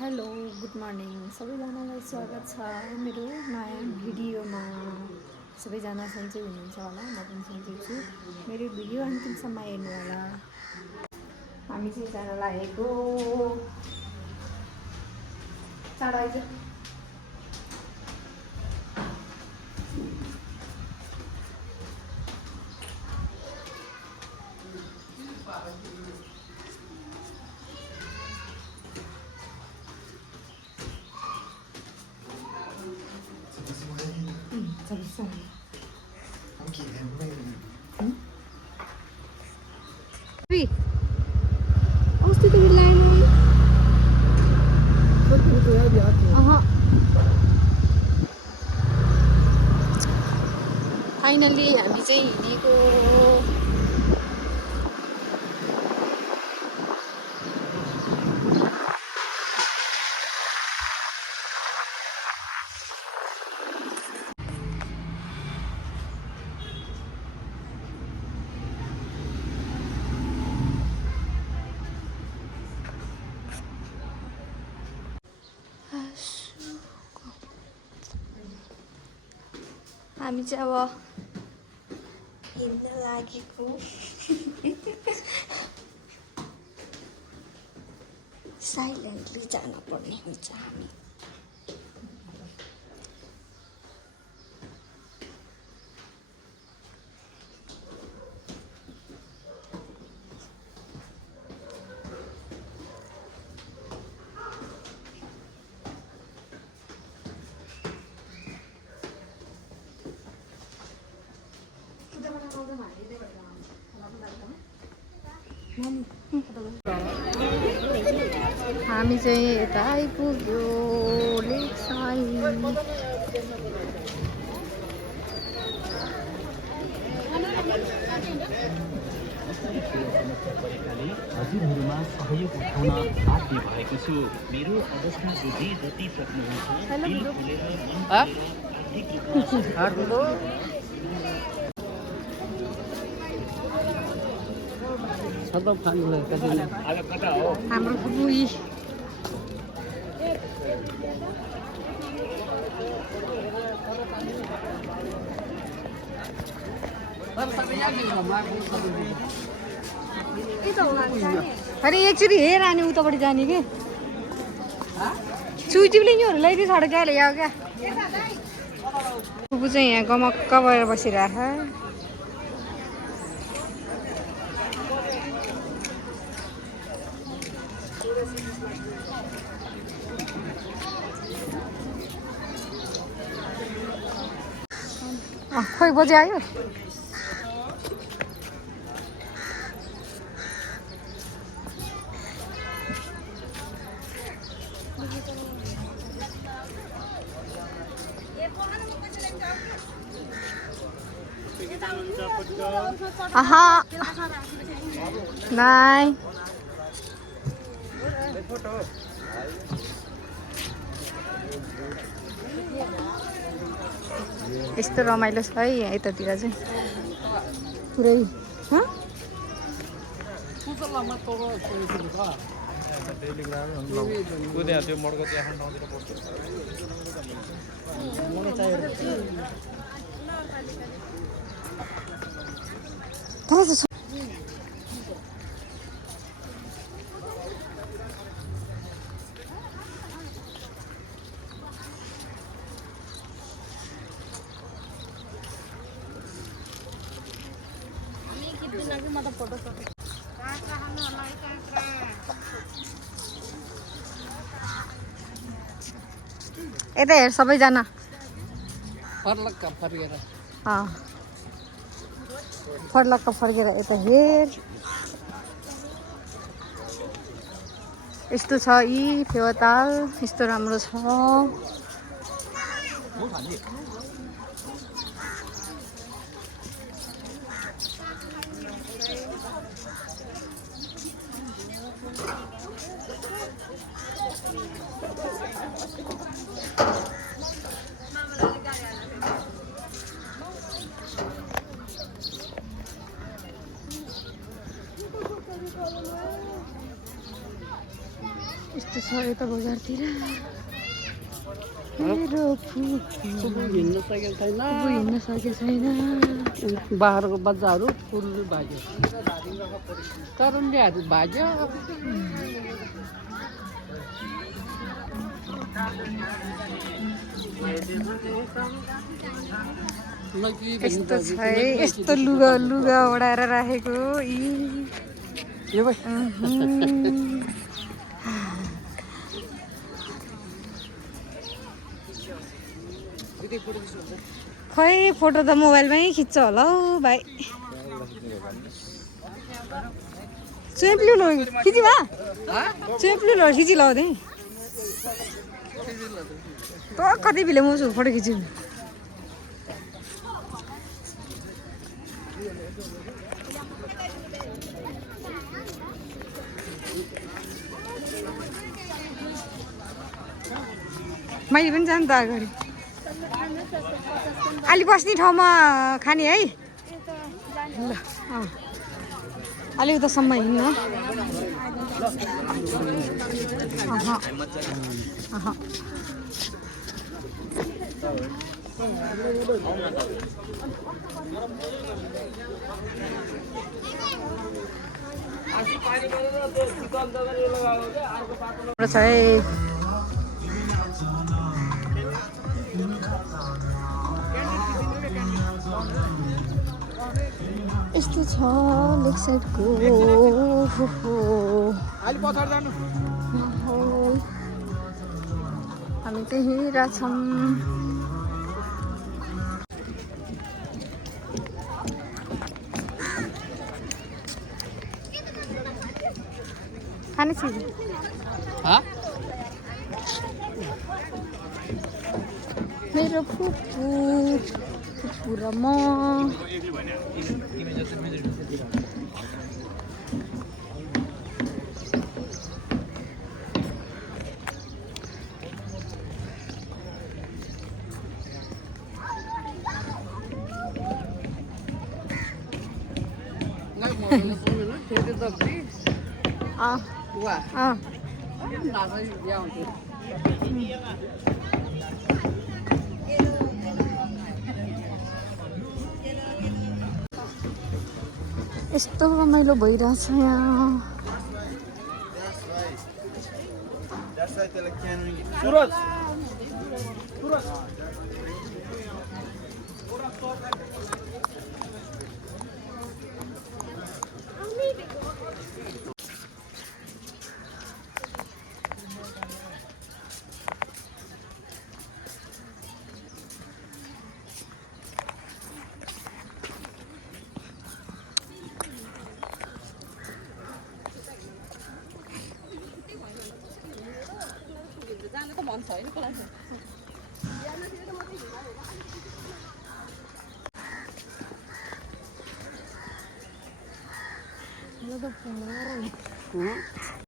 Hello good morning सबैजनालाई स्वागत छ मेरो नयाँ भिडियोमा। सबैजना सन्चै हुनुहुन्छ होला, म पनि सन्चै छु। मेरो भिडियो अन्तिमसम्म हेर्नु होला। हामी चाहिँ जान लागेको चाँडो आइज। फाइनली हामी चाहिँ हिँडेको हामी चाहिँ अब हिँड्न लागेको साइलेन्टली जान पर्ने हुन्छ हामी। हामी चाहिँ यता आइपुग्यो लेकसाइड। हजुरहरूमा सहयोग उठाउन बाध्य भएको छु। मेरो अवस्था बुझी जति हाम्रो बुई अरे एकचोटि हेर आने उतापट्टि जाने कि चुइटीले नि ल्याइदियो साढे क्या ल्यायो क्या। बुबु चाहिँ यहाँ गमक्क भएर बसिरहेछ। खोइ बजे आयो। आहा नाइ यस्तो रमाइलो छ है यहाँ यतातिर चाहिँ पुरै। यता हेर सबैजना फर्लक्क फर्केर यता हेर। यस्तो छ यी फेवाताल, यस्तो राम्रो छ। यस्तो छ यता बजारतिर मेरो फुपू हिँड्न सकेको छैन हिँड्न सकेको छैन बाख्राको बच्चाहरू फुल भाग्यो करणले भाग्यो यस्तो छ है यस्तो लुगा लुगा ओढाएर राखेको यो भाइ खै फोटो त मोबाइलमै खिच्छ होला हौ भाइ चेप्लु लो खिची भा चेप्लु लो खिची लाउ दे तो कति बेला म फोटो खिच्छु मैले पनि जानु त अगाडि अलि बस्ने ठाउँमा खाने है ल अलि उतासम्म हिँड्न छ है यस्तो छ लेक साइडको हामी चाहिँ हिँडिरहेछौँ खाने चिज मेरो फुपू र म यस्तो रमाइलो भइरहेछ यहाँ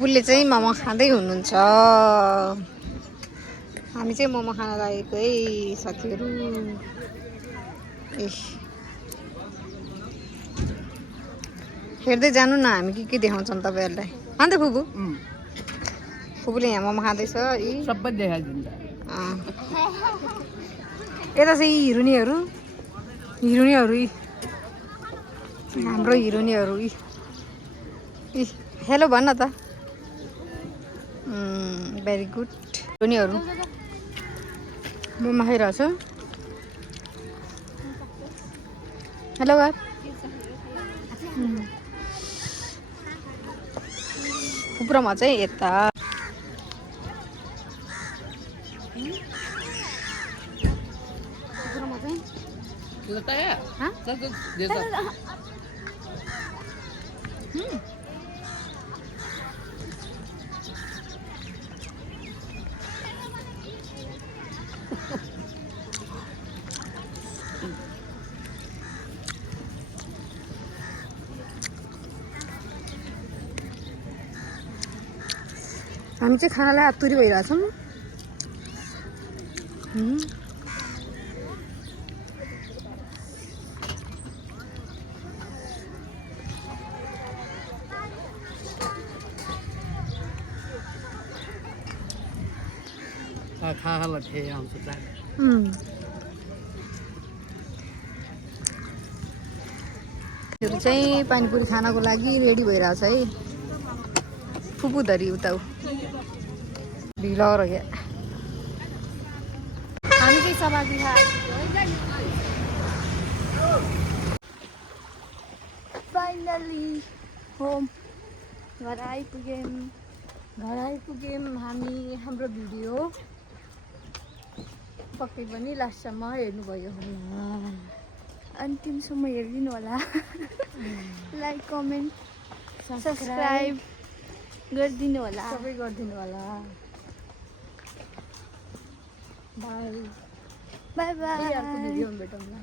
बुले चाहिँ मोमो खाँदै हुनुहुन्छ हामी चाहिँ मोमो खान लागेको है साथीहरू हेर्दै जानु न हामी के देखाउँछौँ तपाईँहरूलाई अन्त फुपू फुपूले यहाँ मोमो खाँदैछ सबै देखाइदिन्छ यता चाहिँ हिरोनीहरू हाम्रो हिरोनीहरू हेलो भन्न त भेरी गुड हिरोनीहरू मोमो खाइरहेछ हेलो गार फुप्रोमा चाहिँ यता हामी चाहिँ खानालाई आतुरी भइरहेछौँ खाला थिए आउँछ त यो चाहिँ पानीपुरी खानको लागि रेडी भइरहेछ है फुपूधरी उता ढिलो रह्यो हामी चाहिँ सामग्री फाइनली होम घर आइपुग्यौँ हामी हाम्रो भिडियो पक्कै पनि लास्टसम्म हेर्नुभयो होला अन्तिमसम्म हेरिदिनु होला लाइक कमेन्ट सब्सक्राइब गरिदिनु होला सबै गरिदिनु होला बाई बाई बाई अर्को भिडियोमा भेटौँला